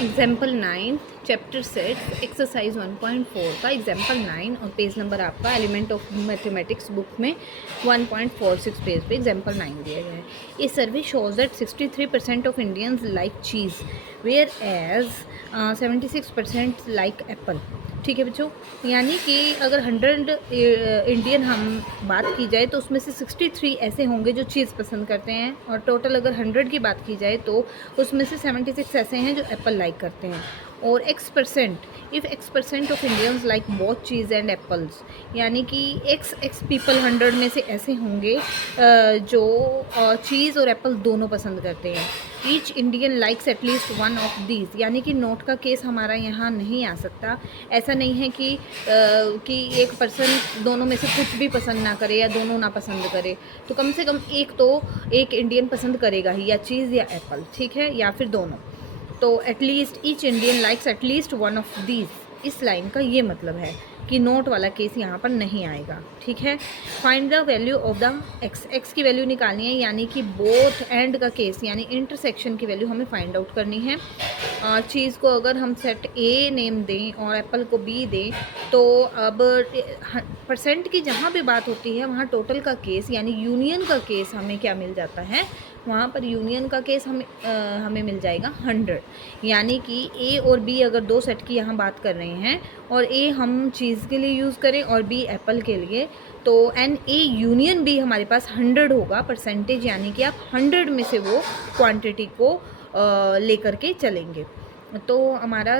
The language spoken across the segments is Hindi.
एग्जाम्पल 9 चैप्टर 6 एक्सरसाइज 1.4 का एग्जाम्पल 9 और पेज नंबर आपका एलिमेंट ऑफ मैथमेटिक्स बुक में 1.46 पेज पे एग्जाम्पल 9 दिया गया है। A survey shows that 63% of Indians like cheese whereas 76% like apple. ठीक है बच्चों, यानी कि अगर 100 इंडियन हम बात की जाए तो उसमें से 63 ऐसे होंगे जो चीज़ पसंद करते हैं, और टोटल अगर 100 की बात की जाए तो उसमें से 76 ऐसे हैं जो एप्पल लाइक करते हैं। और X% of Indians like both cheese and apples, यानी कि X पीपल 100 में से ऐसे होंगे जो चीज़ और एप्पल दोनों पसंद करते हैं। Each Indian likes at least one of these, यानी कि नोट का केस हमारा यहाँ नहीं आ सकता। ऐसा नहीं है कि एक पर्सन दोनों में से कुछ भी पसंद ना करे या दोनों ना पसंद करे, तो कम से कम एक इंडियन पसंद करेगा ही, या चीज़ या एप्पल, ठीक है, या फिर दोनों। तो at least each Indian likes at least one of these, इस लाइन का ये मतलब है कि नोट वाला केस यहाँ पर नहीं आएगा। ठीक है, find the value of the x की वैल्यू निकालनी है, यानी कि बोथ एंड का केस यानी इंटरसेक्शन की वैल्यू हमें फाइंड आउट करनी है। चीज़ को अगर हम सेट ए नेम दें और एप्पल को बी दें, तो अब परसेंट की जहाँ पे बात होती है वहाँ टोटल का केस यानी यूनियन का केस हमें क्या मिल जाता है, वहाँ पर यूनियन का केस हमें मिल जाएगा 100। यानी कि ए और बी अगर दो सेट की यहाँ बात कर रहे हैं और ए हम चीज़ के लिए यूज़ करें और बी एप्पल के लिए, तो एन ए यूनियन बी हमारे पास 100 होगा परसेंटेज, यानी कि आप 100 में से वो क्वांटिटी को लेकर के चलेंगे। तो हमारा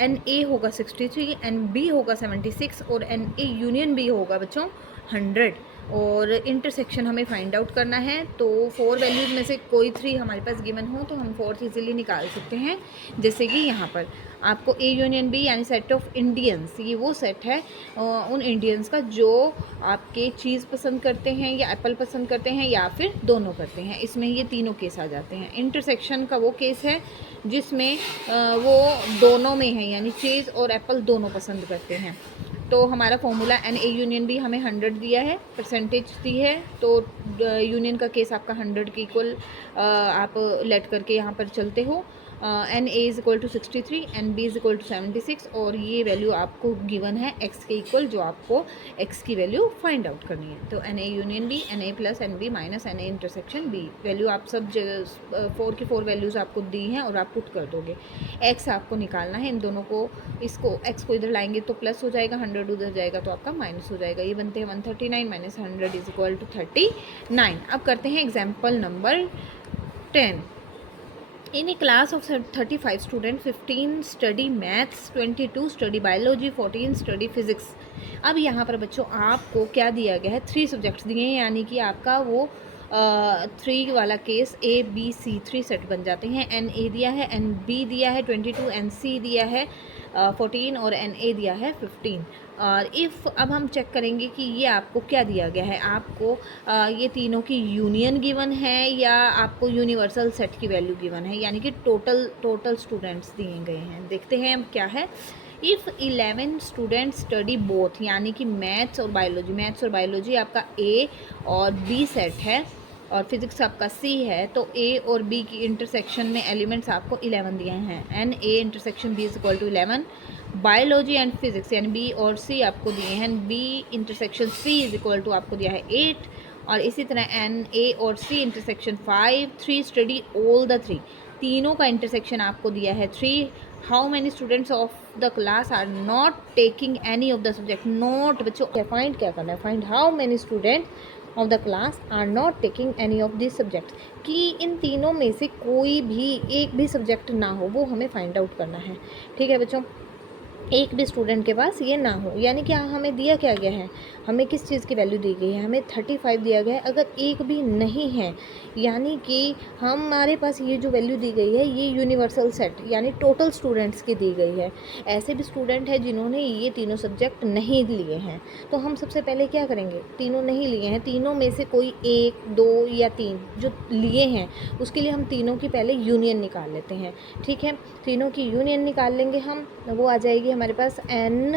एन ए होगा 63, एन बी होगा 76 और एन ए यूनियन बी होगा बच्चों 100। और इंटरसेक्शन हमें फाइंड आउट करना है, तो 4 वैल्यूज़ में से कोई 3 हमारे पास गिवन हो तो हम 4th इजीली निकाल सकते हैं। जैसे कि यहाँ पर आपको ए यूनियन बी यानी सेट ऑफ इंडियंस, ये वो सेट है उन इंडियंस का जो आपके चीज़ पसंद करते हैं या एप्पल पसंद करते हैं या फिर दोनों करते हैं। इसमें ये तीनों केस आ जाते हैं। इंटरसेक्शन का वो केस है जिसमें वो दोनों में है, यानी चीज़ और एप्पल दोनों पसंद करते हैं। तो हमारा formula N A union B हमें 100 दिया है, परसेंटेज दी है, तो यूनियन का केस आपका 100 के इक्वल आप लेट करके यहाँ पर चलते हो। N A is equal to 63, N B is equal to 76, और ये वैल्यू आपको गिवन है एक्स के इक्वल, जो आपको एक्स की वैल्यू फाइंड आउट करनी है। तो N A union B, N A plus N B minus N A intersection B, value आप सब 4 की 4 वैल्यूज़ आपको दी हैं और आप पुट कर दोगे। एक्स आपको निकालना है, इन दोनों को, इसको एक्स को इधर लाएंगे तो प्लस हो जाएगा, 100 उधर जाएगा तो आपका माइनस हो जाएगा। ये बनते हैं 139 माइनस 100 इज इक्वल टू 39। अब करते हैं example number 10। In a class of 35 students, 15 study maths, 22 study biology, 14 study physics। अब यहाँ पर बच्चों आपको क्या दिया गया है, 3 सब्जेक्ट्स दिए हैं, यानी कि आपका वो 3 वाला case A B C 3 set बन जाते हैं। एन ए दिया है, एन बी दिया है 22, एन सी दिया है 14 और एन ए दिया है 15। और इफ़ अब हम चेक करेंगे कि ये आपको क्या दिया गया है, आपको ये तीनों की यूनियन गिवन है या आपको यूनिवर्सल सेट की वैल्यू गिवन है, यानी कि टोटल स्टूडेंट्स दिए गए हैं। देखते हैं क्या है। इफ़ 11 स्टूडेंट्स स्टडी बोथ, यानी कि मैथ्स और बायोलॉजी आपका ए और बी सेट है और फिज़िक्स आपका सी है, तो ए और बी की इंटरसेक्शन में एलिमेंट्स आपको 11 दिए हैं। N A intersection B is equal to 11। Biology and physics यानी बी और सी आपको दिए हैं, B intersection C is equal to आपको दिया है 8। और इसी तरह एन ए और C intersection 5। 3 study all the 3, तीनों का इंटरसेक्शन आपको दिया है 3। How many students of the class are not taking any of the subject. Note बच्चों फाइंड क्या करना है, find how many student of the class are not taking any of this subject, कि इन तीनों में से कोई भी एक भी सब्जेक्ट ना हो, वो हमें फाइंड आउट करना है। ठीक है बच्चों, एक भी स्टूडेंट के पास ये ना हो, यानी कि हमें दिया क्या गया है, हमें किस चीज़ की वैल्यू दी गई है, हमें 35 दिया गया है। अगर एक भी नहीं है, यानी कि हमारे पास ये जो वैल्यू दी गई है ये यूनिवर्सल सेट यानी टोटल स्टूडेंट्स की दी गई है। ऐसे भी स्टूडेंट हैं जिन्होंने ये तीनों सब्जेक्ट नहीं लिए हैं, तो हम सबसे पहले क्या करेंगे, तीनों नहीं लिए हैं, तीनों में से कोई 1, 2 या 3 जो लिए हैं उसके लिए हम तीनों की पहले यूनियन निकाल लेते हैं। ठीक है, तीनों की यूनियन निकाल लेंगे हम, वो आ जाएगी हमारे पास n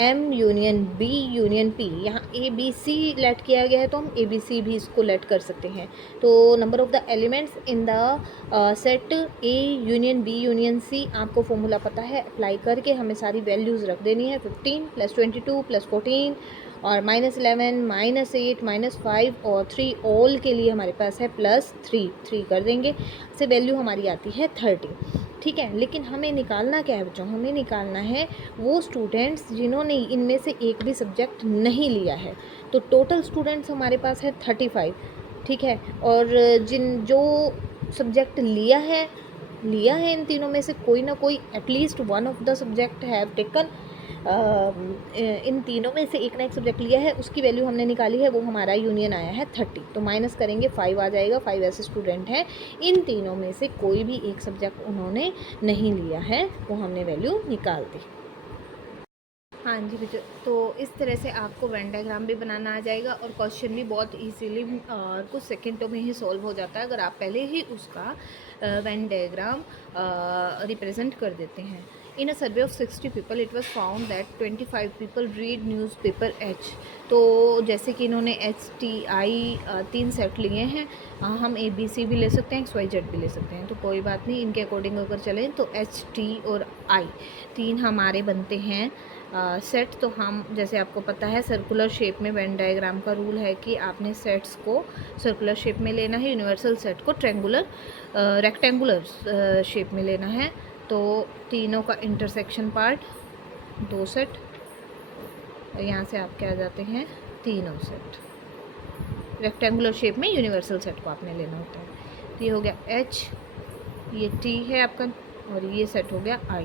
M union B union P, यहाँ ए बी सी लेट किया गया है तो हम ए बी सी भी इसको लेट कर सकते हैं। तो number of the elements in the set A union B union C, आपको फॉर्मूला पता है, अप्लाई करके हमें सारी वैल्यूज़ रख देनी है। 15 + 22 + 14 और -11 -8 -5 और 3 ऑल के लिए हमारे पास है +3 कर देंगे, से वैल्यू हमारी आती है 30। ठीक है, लेकिन हमें निकालना क्या है बच्चों, हमें निकालना है वो स्टूडेंट्स जिन्होंने इनमें से एक भी सब्जेक्ट नहीं लिया है। तो टोटल स्टूडेंट्स हमारे पास है 35। ठीक है, और जो सब्जेक्ट लिया है इन तीनों में से कोई ना कोई, at least one of the subject have taken, इन तीनों में से एक ना एक सब्जेक्ट लिया है, उसकी वैल्यू हमने निकाली है, वो हमारा यूनियन आया है 30। तो माइनस करेंगे 5 आ जाएगा। 5 ऐसे स्टूडेंट हैं इन तीनों में से कोई भी एक सब्जेक्ट उन्होंने नहीं लिया है, वो हमने वैल्यू निकाल दी। हाँ जी बच्चों, तो इस तरह से आपको वेन डायग्राम भी बनाना आ जाएगा और क्वेश्चन भी बहुत इजीली कुछ सेकंडों में ही सॉल्व हो जाता है अगर आप पहले ही उसका वेन डायग्राम रिप्रेजेंट कर देते हैं। In a survey of 60 people it was found that 25 people read newspaper H. तो जैसे कि इन्होंने HTI 3 सेट लिए हैं, हम ABC भी ले सकते हैं, XYZ भी ले सकते हैं, तो कोई बात नहीं, इनके अकॉर्डिंग अगर चलें तो HT और I 3 हमारे बनते हैं सेट। तो हम, जैसे आपको पता है, सर्कुलर शेप में वेन डायग्राम का रूल है कि आपने सेट्स को सर्कुलर शेप में लेना है, यूनिवर्सल सेट को रेक्टेंगुलर शेप में लेना है। तो तीनों का इंटरसेक्शन पार्ट 2 सेट, यहाँ से आपके आ जाते हैं तीनों सेट। रेक्टेंगुलर शेप में यूनिवर्सल सेट को आपने लेना होता है। तो ये हो गया H, ये T है आपका, और ये सेट हो गया I।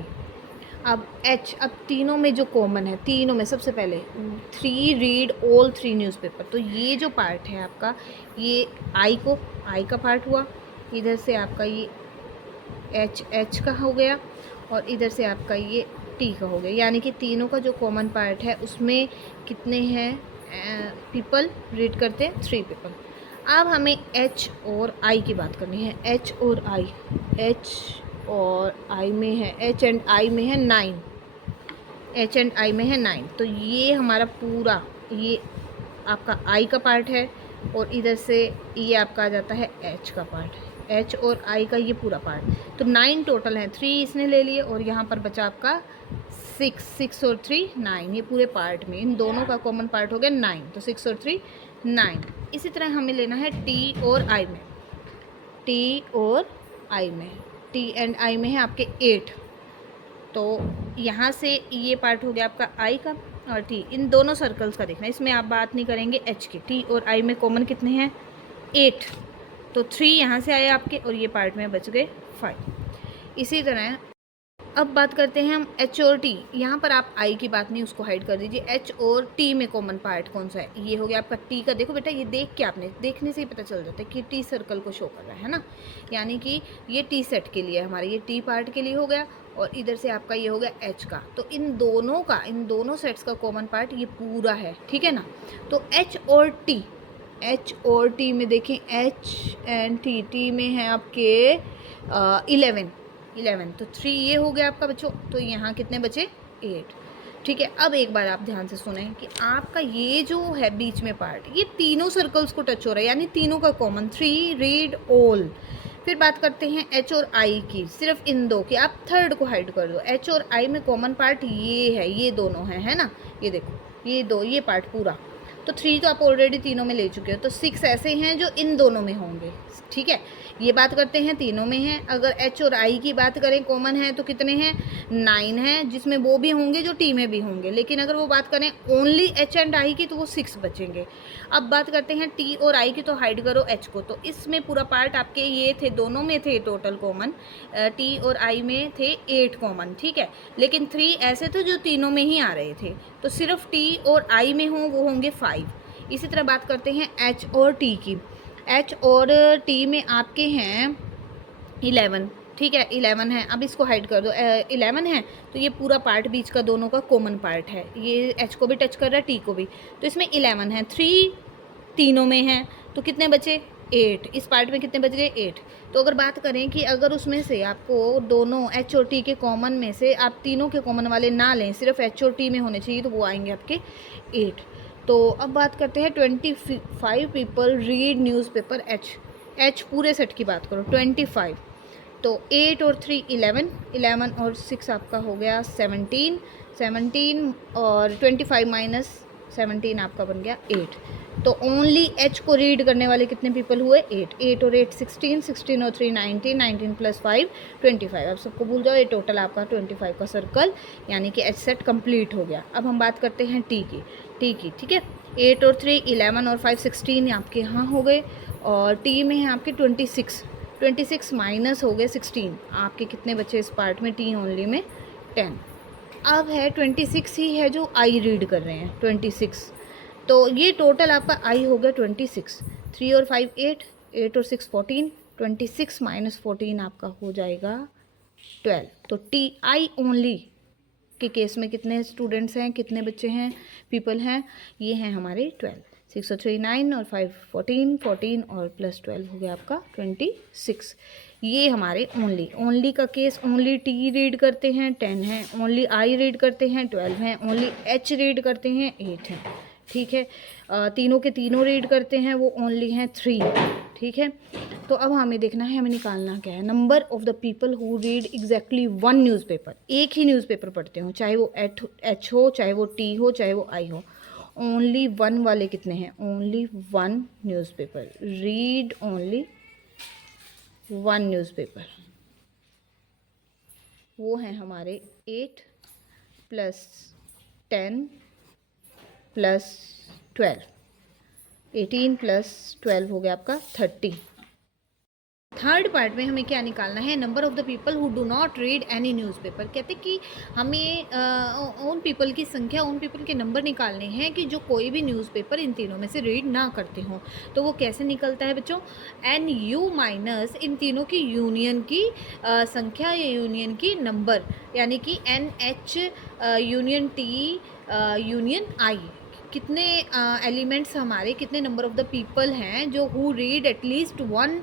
अब H, अब तीनों में जो कॉमन है, तीनों में सबसे पहले 3 रीड ऑल 3 न्यूज़पेपर। तो ये जो पार्ट है आपका, ये I का पार्ट हुआ, इधर से आपका ये H का हो गया, और इधर से आपका ये T का हो गया। यानी कि तीनों का जो कॉमन पार्ट है उसमें कितने हैं पीपल रीड करते हैं? 3 पीपल। अब हमें H और I की बात करनी है। H और I में है, H एंड I में है 9, H एंड I में है 9। तो ये हमारा पूरा, ये आपका I का पार्ट है, और इधर से ये आपका आ जाता है H का पार्ट, H और I का ये पूरा पार्ट। तो 9 टोटल है, 3 इसने ले लिए, और यहाँ पर बचा आपका 6 और 3 9। ये पूरे पार्ट में इन दोनों का कॉमन पार्ट हो गया 9, तो 6 और 3 9। इसी तरह हमें लेना है T और I में, T एंड I में है आपके 8। तो यहाँ से ये पार्ट हो गया आपका I का, और T, इन दोनों सर्कल्स का देखना, इसमें आप बात नहीं करेंगे H की। T और I में कॉमन कितने हैं? 8। तो 3 यहाँ से आए आपके, और ये पार्ट में बच गए 5। इसी तरह अब बात करते हैं हम H और T। यहाँ पर आप I की बात नहीं, उसको हाइड कर दीजिए। H और T में कॉमन पार्ट कौन सा है? ये हो गया आपका T का। देखो बेटा, ये देख के आपने, देखने से ही पता चल जाता है कि T सर्कल को शो कर रहा है ना, यानी कि ये T सेट के लिए हमारे, ये T पार्ट के लिए हो गया, और इधर से आपका ये हो गया H का। तो इन दोनों सेट्स का कॉमन पार्ट ये पूरा है, ठीक है ना। तो H और T में देखें, H एंड T में है आपके 11। तो 3 ये हो गया आपका बच्चों। तो यहाँ कितने बचे? 8। ठीक है, अब एक बार आप ध्यान से सुने कि आपका ये जो है बीच में पार्ट, ये तीनों सर्कल्स को टच हो रहा है, यानी तीनों का कॉमन 3 रीड ऑल। फिर बात करते हैं H और I की, सिर्फ इन दो की, आप थर्ड को हाइड कर दो। H और I में कॉमन पार्ट ये है, ये दोनों हैं, है ना, ये देखो, ये पार्ट पूरा। तो 3 तो आप ऑलरेडी तीनों में ले चुके हो, तो 6 ऐसे हैं जो इन दोनों में होंगे, ठीक है। ये बात करते हैं तीनों में हैं। अगर H और I की बात करें कॉमन है तो कितने हैं? 9 हैं, जिसमें वो भी होंगे जो T में भी होंगे। लेकिन अगर वो बात करें ओनली H एंड I की तो वो 6 बचेंगे। अब बात करते हैं T और I की, तो हाइड करो H को। तो इसमें पूरा पार्ट आपके ये थे, दोनों में थे टोटल कॉमन, T और I में थे 8 कॉमन, ठीक है। लेकिन 3 ऐसे थे जो तीनों में ही आ रहे थे, तो सिर्फ T और I में हों वो होंगे 5। इसी तरह बात करते हैं H और T की। H और T में आपके हैं 11, ठीक है, 11 है। अब इसको हाइड कर दो, 11 है, तो ये पूरा पार्ट बीच का दोनों का कॉमन पार्ट है, ये H को भी टच कर रहा है, T को भी, तो इसमें 11 है। 3 तीनों में है, तो कितने बचे? 8, इस पार्ट में कितने बच गए 8। तो अगर बात करें कि अगर उसमें से आपको दोनों एच और टी के कॉमन में से आप तीनों के कॉमन वाले ना लें, सिर्फ एच और टी में होने चाहिए, तो वो आएंगे आपके 8। तो अब बात करते हैं 25 पीपल रीड न्यूज़पेपर एच पूरे सेट की बात करो 25। तो 8 और 3 11, 11 और 6 आपका हो गया 17, 17 और 25 माइनस 17 आपका बन गया 8। तो ओनली एच को रीड करने वाले कितने पीपल हुए 8, 8 और 8 16, 16 और 3 19, 19 प्लस 5 25। अब सबको भूल जाओ, ये टोटल आपका 25 का सर्कल यानी कि एच सेट कंप्लीट हो गया। अब हम बात करते हैं टी की, ठीक है। 8 और 3 11 और 5 16 आपके यहाँ हो गए, और टी में है आपके 26 माइनस हो गए 16, आपके कितने बचे इस पार्ट में टी ओनली में 10। अब है 26 ही है जो आई रीड कर रहे हैं 26, तो ये टोटल आपका आई हो गया 26। 3 और 5 8, 8 और 6 14, 26 माइनस 14 आपका हो जाएगा 12। तो टी आई ओनली के केस में कितने स्टूडेंट्स हैं, कितने बच्चे हैं, पीपल हैं, ये हैं हमारे 12। 6 और 3 9 और 5 14, 14 और प्लस 12 हो गया आपका 26। ये हमारे ओनली का केस, ओनली टी रीड करते हैं 10 हैं, ओनली आई रीड करते हैं 12 हैं, ओनली एच रीड करते हैं 8 हैं, ठीक है। तीनों के तीनों रीड करते हैं वो ओनली हैं 3, ठीक है। तो अब हमें देखना है, हमें निकालना क्या है, number of the people who read exactly one newspaper, एक ही न्यूज़पेपर पढ़ते हो, चाहे वो एच हो, चाहे वो टी हो, चाहे वो आई हो। ओनली वन वाले कितने हैं, only one newspaper, read only one newspaper, वो हैं हमारे 8 प्लस 10 प्लस 12, 18 प्लस 12 हो गया आपका 30। थर्ड पार्ट में हमें क्या निकालना है, number of the people who do not read any newspaper. कहते कि हमें उन पीपल की संख्या, उन पीपल के नंबर निकालने हैं कि जो कोई भी न्यूज़पेपर इन तीनों में से रीड ना करते हों। तो वो कैसे निकलता है बच्चों, एन यू माइनस इन तीनों की यूनियन की संख्या या यूनियन की नंबर, यानी कि n H union T union I, कितने एलिमेंट्स हमारे, कितने नंबर ऑफ़ द पीपल हैं जो who read at least one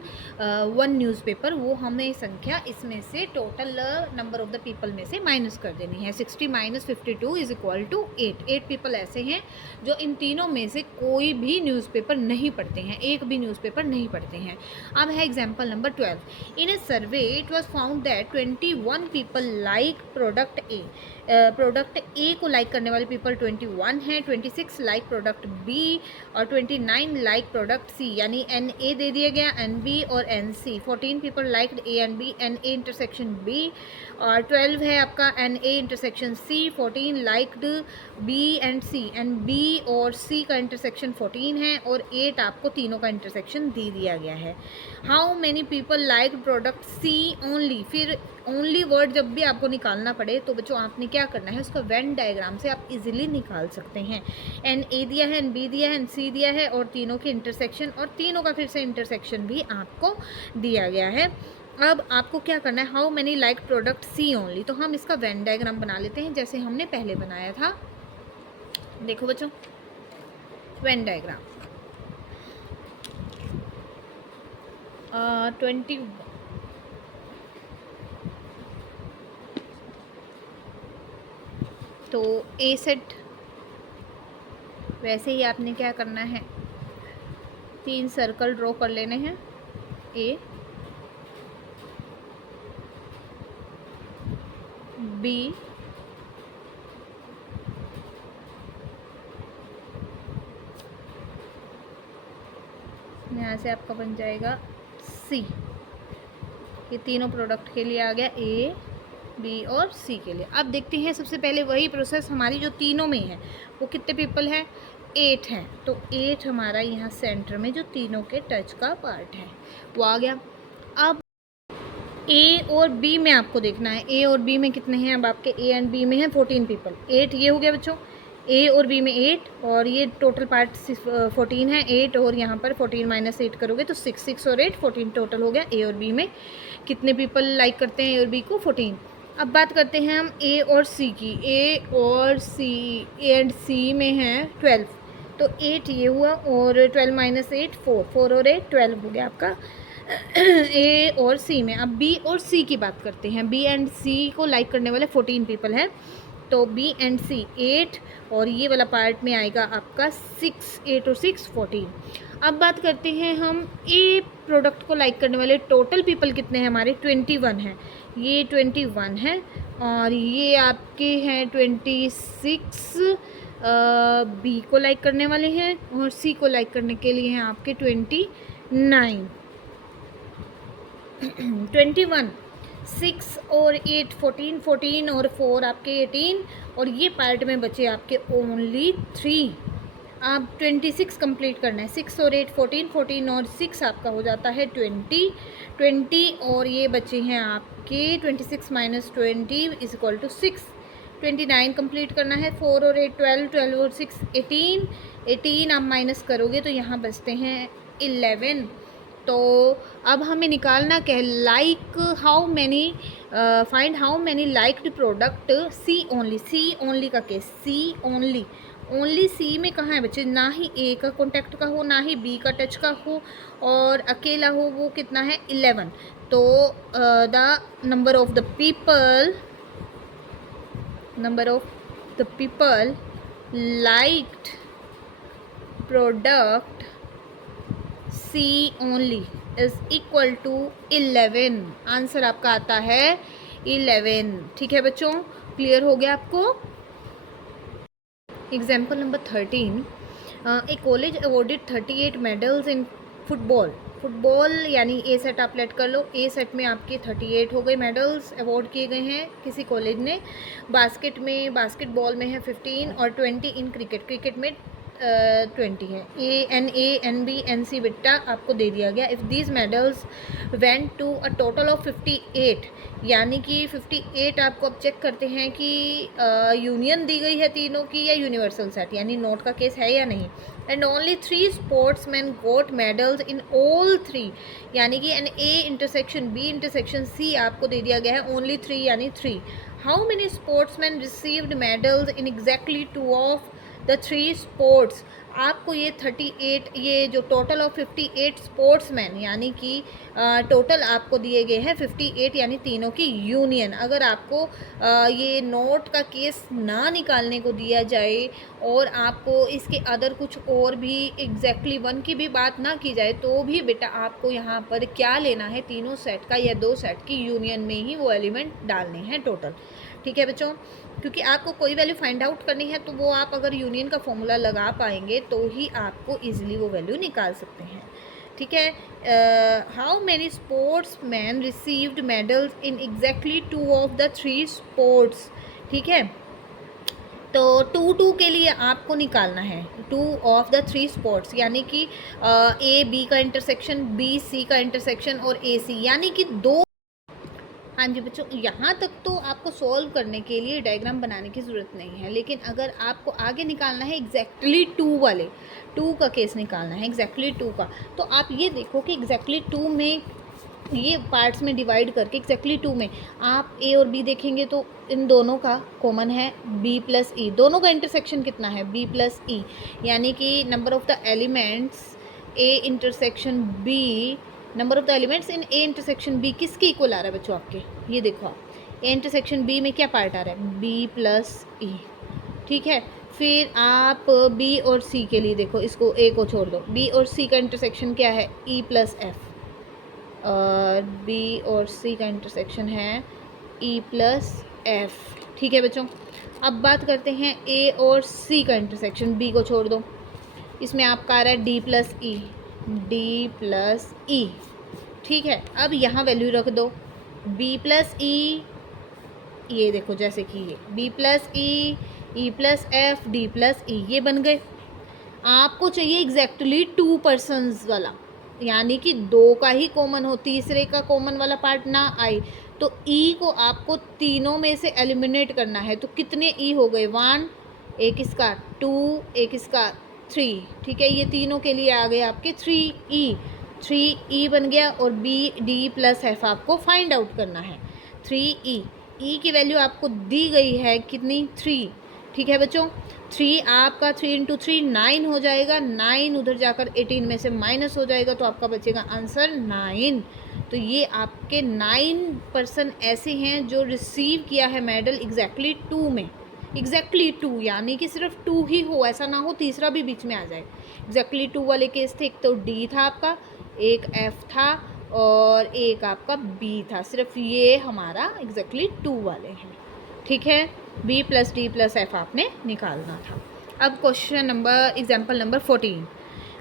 newspaper, वो हमें संख्या इसमें से total number of the people में से माइनस कर देनी है। 60 minus 52 is equal to 8। 8 people ऐसे हैं जो इन तीनों में से कोई भी न्यूज़पेपर नहीं पढ़ते हैं, एक भी न्यूज़पेपर नहीं पढ़ते हैं। अब है example number 12। In A survey it was found that 21 people like product A. Product ए को लाइक करने वाले पीपल 21 हैं, 26 लाइक प्रोडक्ट बी और 29 लाइक प्रोडक्ट सी, यानी एन ए दे दिया गया, एन बी और N C. 14 people like A and B, N A intersection B, और 12 है आपका N A intersection C. 14 liked B and C, N B और सी का इंटरसेक्शन 14 है, और 8 आपको तीनों का इंटरसेक्शन दे दिया गया है। How many people like product C only, फिर ओनली वर्ड जब भी आपको निकालना पड़े तो बच्चों आपने क्या करना है, उसका वेन डायग्राम से आप इजीली निकाल सकते हैं। एन ए दिया है, एन बी दिया है, एन सी दिया है, और तीनों के इंटरसेक्शन, और तीनों का फिर से इंटरसेक्शन भी आपको दिया गया है। अब आपको क्या करना है, how many like product C only, तो हम इसका वेन डायग्राम बना लेते हैं जैसे हमने पहले बनाया था। देखो बच्चों, वेन डायग्राम 20, तो ए सेट वैसे ही आपने क्या करना है, 3 सर्कल ड्रॉ कर लेने हैं। ए बी यहाँ से आपका बन जाएगा सी। ये तीनों प्रोडक्ट के लिए आ गया, ए बी और सी के लिए। अब देखते हैं सबसे पहले वही प्रोसेस हमारी जो तीनों में है, वो कितने पीपल है, 8 हैं। तो 8 हमारा यहाँ सेंटर में जो तीनों के टच का पार्ट है वो आ गया। अब ए और बी में आपको देखना है, ए और बी में कितने हैं, अब आपके ए एंड बी में है 14 पीपल। 8 ये हो गया बच्चों, ए और बी में 8, और ये टोटल पार्ट 14 है। 8 और यहाँ पर 14 माइनस 8 करोगे तो 6, 6 और 8 14 टोटल हो गया। ए और बी में कितने पीपल लाइक करते हैं ए और बी को, 14। अब बात करते हैं हम ए और सी की। ए और सी, ए एंड सी में हैं 12, तो 8 ये हुआ और 12 माइनस 8 4, 4 और 8 12 हो गया आपका ए और सी में। अब बी और सी की बात करते हैं। बी एंड सी को लाइक करने वाले 14 पीपल हैं, तो बी एंड सी 8 और ये वाला पार्ट में आएगा आपका 6, 8 और 6 14। अब बात करते हैं हम ए प्रोडक्ट को लाइक करने वाले टोटल पीपल कितने हैं हमारे, 21 हैं। ये 21 है और ये आपके हैं 26 बी को लाइक करने वाले हैं और सी को लाइक करने के लिए हैं आपके 29। 21 6 और 8 14, 14 और 4 आपके 18 और ये पार्ट में बचे आपके ओनली 3। आप 26 कंप्लीट करना है। 6 और 8 14, 14 और 6 आपका हो जाता है 20, 20 और ये बचे हैं आपके 26 minus 20 is equal to 6। 29 complete करना है। 4 और 8 12, 12 और 6 18, 18 आप माइनस करोगे तो यहाँ बचते हैं 11। तो अब हमें निकालना क्या है, like how many, find how many liked product C only. C only का case, C only, only C में कहाँ है बच्चे, ना ही ए का कॉन्टैक्ट का हो ना ही बी का टच का हो और अकेला हो, वो कितना है 11। तो the number of the people, number of the people liked product C only is equal to 11। Answer आपका आता है 11। ठीक है बच्चों, क्लियर हो गया आपको। Example number 13, A college awarded 38 medals in football. Football यानी ए सेट आप लेट कर लो, ए सेट में आपके 38 हो गए मेडल्स अवॉर्ड किए गए हैं किसी कॉलेज ने। बास्केटबॉल में है 15 और 20 इन क्रिकेट, क्रिकेट में 20 है। ए एन सी बिट्टा आपको दे दिया गया। If these medals went to a total of 58, यानी कि 58 आपको अब चेक करते हैं कि यूनियन दी गई है तीनों की या यूनिवर्सल सेट, यानी नोट का केस है या नहीं। And only 3 sportsman got medals in all 3, यानी कि N A intersection B intersection C आपको दे दिया गया है ओनली 3 यानी 3। How many sportsman received medals in exactly 2 of the 3 sports. आपको ये 38, ये जो टोटल ऑफ 58 स्पोर्ट्समैन यानी कि टोटल आपको दिए गए हैं 58 यानी तीनों की यूनियन। अगर आपको ये नोट का केस ना निकालने को दिया जाए और आपको इसके अदर कुछ और भी एग्जैक्टली 1 की भी बात ना की जाए तो भी बेटा आपको यहाँ पर क्या लेना है, तीनों सेट का या 2 सेट की यूनियन में ही वो एलिमेंट डालने हैं टोटल। ठीक है बच्चों, क्योंकि आपको कोई वैल्यू फाइंड आउट करनी है तो वो आप अगर यूनियन का फॉर्मूला लगा पाएंगे तो ही आपको इजीली वो वैल्यू निकाल सकते हैं। ठीक है, how many sports man received medals in exactly 2 of the 3 sports. ठीक है, तो 2 के लिए आपको निकालना है 2 ऑफ द 3 स्पोर्ट्स, यानी कि ए बी का इंटरसेक्शन, बी सी का इंटरसेक्शन और ए सी, यानी कि 2। हाँ जी बच्चों, यहाँ तक तो आपको सॉल्व करने के लिए डायग्राम बनाने की ज़रूरत नहीं है, लेकिन अगर आपको आगे निकालना है एग्जैक्टली 2 वाले 2 का केस निकालना है एग्जैक्टली 2 का, तो आप ये देखो कि एग्जैक्टली 2 में ये पार्ट्स में डिवाइड करके एग्जैक्टली 2 में आप ए और बी देखेंगे तो इन दोनों का कॉमन है बी प्लस ई। दोनों का इंटरसेक्शन कितना है बी प्लस ई, यानी कि number of the elements A intersection B, number of the elements in A intersection B किसके इक्वल आ रहा है बच्चों आपके, ये देखो आप ए इंटरसेक्शन बी में क्या पार्ट आ रहा है बी प्लस ई। ठीक है, फिर आप बी और सी के लिए देखो, इसको ए को छोड़ दो, बी और सी का इंटरसेक्शन क्या है ई प्लस एफ, और बी और सी का इंटरसेक्शन है ई प्लस एफ। ठीक है बच्चों, अब बात करते हैं ए और सी का इंटरसेक्शन, बी को छोड़ दो, इसमें आपका आ रहा है डी प्लस ई, डी प्लस ई। ठीक है, अब यहाँ वैल्यू रख दो बी प्लस ई, ये देखो जैसे कि ये B plus E plus F, D plus E, ये बन गए। आपको चाहिए एग्जैक्टली 2 पर्सन्स वाला, यानी कि 2 का ही कॉमन हो, तीसरे का कॉमन वाला पार्ट ना आए, तो ई को आपको तीनों में से एलिमिनेट करना है। तो कितने ई हो गए 1, एक इसका 2, एक इसका 3। ठीक है, ये तीनों के लिए आ गए आपके 3 बन गया, और बी डी प्लस एफ आपको फाइंड आउट करना है 3 ई की वैल्यू आपको दी गई है कितनी 3। ठीक है बच्चों, 3 आपका 3 इंटू 3 9 हो जाएगा, 9 उधर जाकर 18 में से माइनस हो जाएगा तो आपका बचेगा आंसर 9। तो ये आपके 9 पर्सन ऐसे हैं जो रिसीव किया है मेडल एग्जैक्टली 2 में, एग्जैक्टली 2 यानी कि सिर्फ 2 ही हो, ऐसा ना हो तीसरा भी बीच में आ जाए। एग्जैक्टली 2 वाले केस थे, एक तो डी था आपका, एक एफ था और एक आपका बी था, सिर्फ ये हमारा एग्जैक्टली 2 वाले हैं। ठीक है, B plus D plus F आपने निकालना था। अब question number example number 14,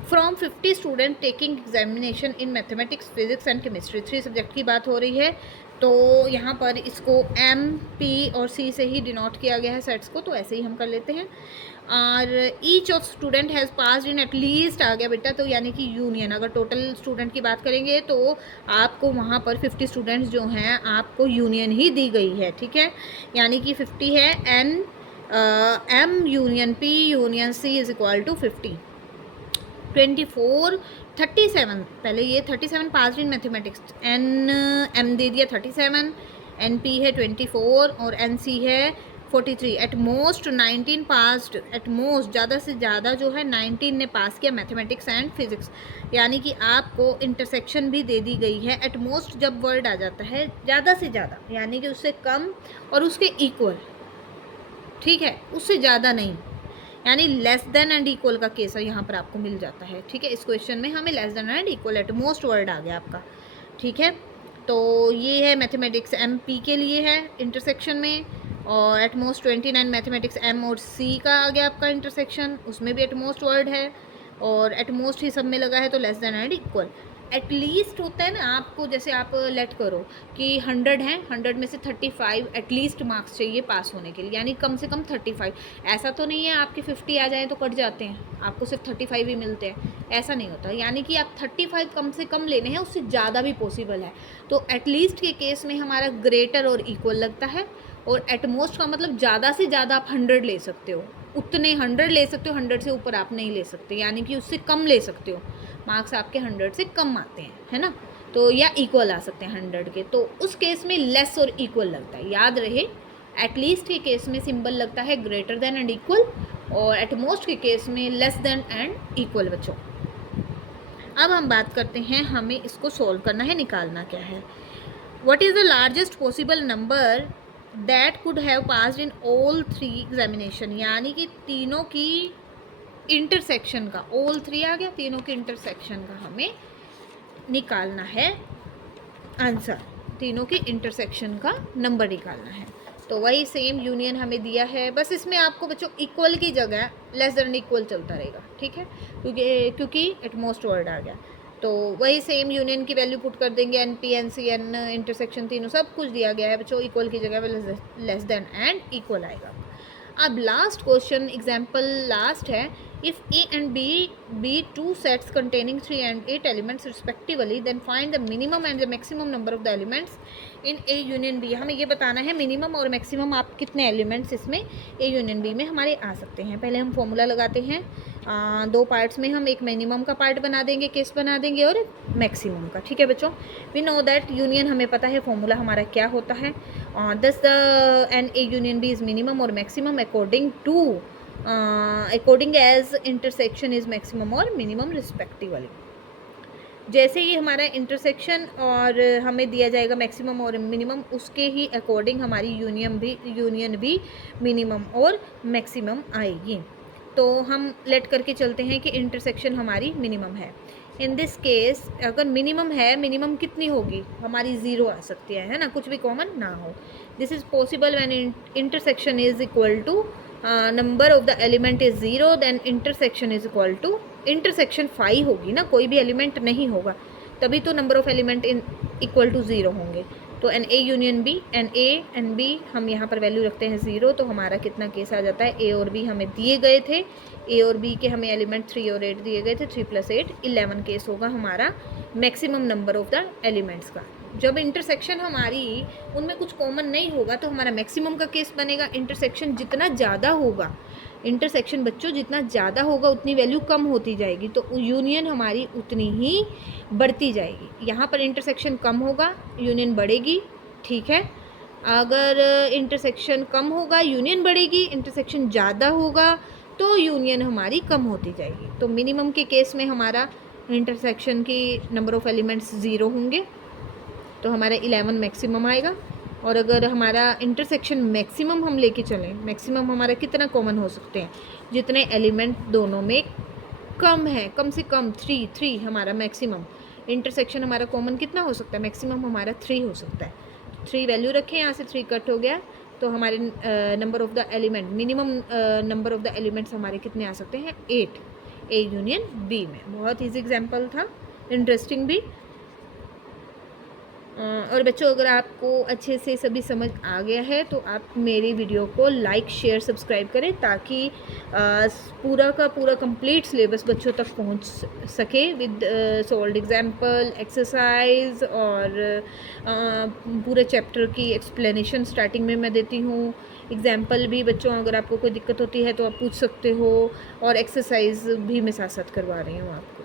from 50 student taking examination in mathematics physics and chemistry, 3 subject की बात हो रही है। तो यहाँ पर इसको एम पी और सी से ही डिनोट किया गया है सेट्स को, तो ऐसे ही हम कर लेते हैं। और each of student has passed in at least आ गया बेटा, तो यानी कि यूनियन, अगर टोटल स्टूडेंट की बात करेंगे तो आपको वहाँ पर 50 स्टूडेंट्स जो हैं आपको यूनियन ही दी गई है। ठीक है, यानी कि 50 है, n M union P union C is equal to 50। 24 37, पहले ये 37 passed in mathematics, n M दे दिया 37, एन पी है 24 और एन सी है 43। At most 19 passed, at most ज़्यादा से ज़्यादा जो है 19 ने पास किया मैथमेटिक्स एंड फिजिक्स, यानी कि आपको इंटरसेक्शन भी दे दी गई है। एट मोस्ट जब वर्ड आ जाता है ज़्यादा से ज़्यादा, यानी कि उससे कम और उसके इक्वल, ठीक है, उससे ज़्यादा नहीं, यानी लेस देन एंड इक्वल का केस यहाँ पर आपको मिल जाता है। ठीक है, इस क्वेश्चन में हमें less than and equal at most word आ गया आपका। ठीक है, तो ये है मैथमेटिक्स एम पी के लिए है इंटरसेक्शन में, और एट मोस्ट 29 मैथमेटिक्स एम और सी का आ गया आपका इंटरसेक्शन, उसमें भी एट मोस्ट वर्ड है और एट मोस्ट ही सब में लगा है, तो less than and equal. At least होता है ना, आपको जैसे आप लेट करो कि 100 हैं, 100 में से 35 एटलीस्ट मार्क्स चाहिए पास होने के लिए, यानी कम से कम 35। ऐसा तो नहीं है आपके 50 आ जाए तो कट जाते हैं, आपको सिर्फ 35 ही मिलते हैं, ऐसा नहीं होता, यानी कि आप 35 कम से कम लेने हैं, उससे ज़्यादा भी पॉसिबल है। तो एटलीस्ट के केस में हमारा ग्रेटर और इक्वल लगता है, और एटमोस्ट का मतलब ज़्यादा से ज़्यादा आप 100 ले सकते हो, उतने 100 ले सकते हो, 100 से ऊपर आप नहीं ले सकते, यानी कि उससे कम ले सकते हो, मार्क्स आपके 100 से कम आते हैं, है ना, तो या इक्वल आ सकते हैं 100 के, तो उस केस में लेस और इक्वल लगता है। याद रहे, एटलीस्ट के केस में सिंबल लगता है ग्रेटर देन एंड इक्वल, और एटमोस्ट के केस में लेस देन एंड इक्वल। बच्चों अब हम बात करते हैं, हमें इसको सोल्व करना है, निकालना क्या है। What is the largest possible number that could have passed in all 3 examination, यानी कि तीनों की इंटरसेक्शन का, ऑल 3 आ गया, तीनों के इंटरसेक्शन का हमें निकालना है आंसर, तीनों के इंटरसेक्शन का नंबर निकालना है। तो वही सेम यूनियन हमें दिया है, बस इसमें आपको बच्चों इक्वल की जगह लेस देन इक्वल चलता रहेगा। ठीक है, क्योंकि एटमोस्ट वर्ड आ गया, तो वही सेम यूनियन की वैल्यू पुट कर देंगे, N P N C N intersection तीनों सब कुछ दिया गया है बच्चों, इक्वल की जगह लेस देन एंड इक्वल आएगा। अब लास्ट क्वेश्चन एग्जाम्पल लास्ट है, if A and B B 2 sets containing 3 and 8 elements respectively, then find the minimum and the maximum number of the elements in A union B। हमें ये बताना है मिनिमम और मैक्सिमम आप कितने एलिमेंट्स इसमें A यूनियन B में हमारे आ सकते हैं। पहले हम फॉर्मूला लगाते हैं, 2 पार्ट्स में हम एक मिनिमम का पार्ट बना देंगे, केस बना देंगे, और मैक्सिमम का। ठीक है बच्चों, वी नो दैट यूनियन हमें पता है फॉर्मूला हमारा क्या होता है, thus the n A union B is minimum और maximum according as intersection is maximum और मिनिमम रिस्पेक्टिवली। जैसे ही हमारा इंटरसेक्शन और हमें दिया जाएगा मैक्सिमम और मिनिमम, उसके ही अकॉर्डिंग हमारी यूनियन भी मिनिमम और मैक्सिमम आएगी। तो हम लेट करके चलते हैं कि इंटरसेक्शन हमारी मिनिमम है। इन दिस केस अगर मिनिमम है, मिनिमम कितनी होगी हमारी, 0 आ सकती है ना, कुछ भी कॉमन ना हो। This is possible when intersection is equal to number of the element is 0, then intersection is equal to, intersection 5 होगी ना, कोई भी एलिमेंट नहीं होगा, तभी तो number of element equal to 0 होंगे। तो N A union B, N A N B हम यहाँ पर वैल्यू रखते हैं 0, तो हमारा कितना केस आ जाता है, ए और बी हमें दिए गए थे, ए और बी के हमें एलिमेंट 3 और 8 दिए गए थे, 3 + 8 11 केस होगा हमारा maximum number of the elements का। जब इंटरसेक्शन हमारी उनमें कुछ कॉमन नहीं होगा तो हमारा मैक्सिमम का केस बनेगा। इंटरसेक्शन जितना ज़्यादा होगा, इंटरसेक्शन बच्चों जितना ज़्यादा होगा उतनी वैल्यू कम होती जाएगी, तो यूनियन हमारी उतनी ही बढ़ती जाएगी। यहाँ पर इंटरसेक्शन कम होगा, यूनियन बढ़ेगी। ठीक है, अगर इंटरसेक्शन कम होगा यूनियन बढ़ेगी, इंटरसेक्शन ज़्यादा होगा तो यूनियन हमारी कम होती जाएगी। तो मिनिमम के केस में हमारा इंटरसेक्शन की नंबर ऑफ़ एलिमेंट्स 0 होंगे, तो हमारा 11 मैक्सिमम आएगा। और अगर हमारा इंटरसेक्शन मैक्सिमम हम लेके चलें, मैक्सिमम हमारा कितना कॉमन हो सकते हैं, जितने एलिमेंट दोनों में कम है, कम से कम 3 हमारा मैक्सिमम इंटरसेक्शन हमारा कॉमन कितना हो सकता है, मैक्सिमम हमारा 3 हो सकता है। 3 वैल्यू रखें, यहाँ से 3 कट हो गया, तो हमारे number of the element, minimum number of the elements हमारे कितने आ सकते हैं, 8, ए यूनियन बी में। बहुत ईजी एग्जाम्पल था, इंटरेस्टिंग भी। और बच्चों अगर आपको अच्छे से सभी समझ आ गया है तो आप मेरी वीडियो को लाइक शेयर सब्सक्राइब करें, ताकि पूरा का पूरा कंप्लीट सिलेबस बच्चों तक पहुंच सके विद सॉल्व्ड एग्जाम्पल, एक्सरसाइज और पूरे चैप्टर की एक्सप्लेनेशन स्टार्टिंग में मैं देती हूँ। एग्जाम्पल भी बच्चों अगर आपको कोई दिक्कत होती है तो आप पूछ सकते हो, और एक्सरसाइज भी मैं साथ साथ करवा रही हूँ आप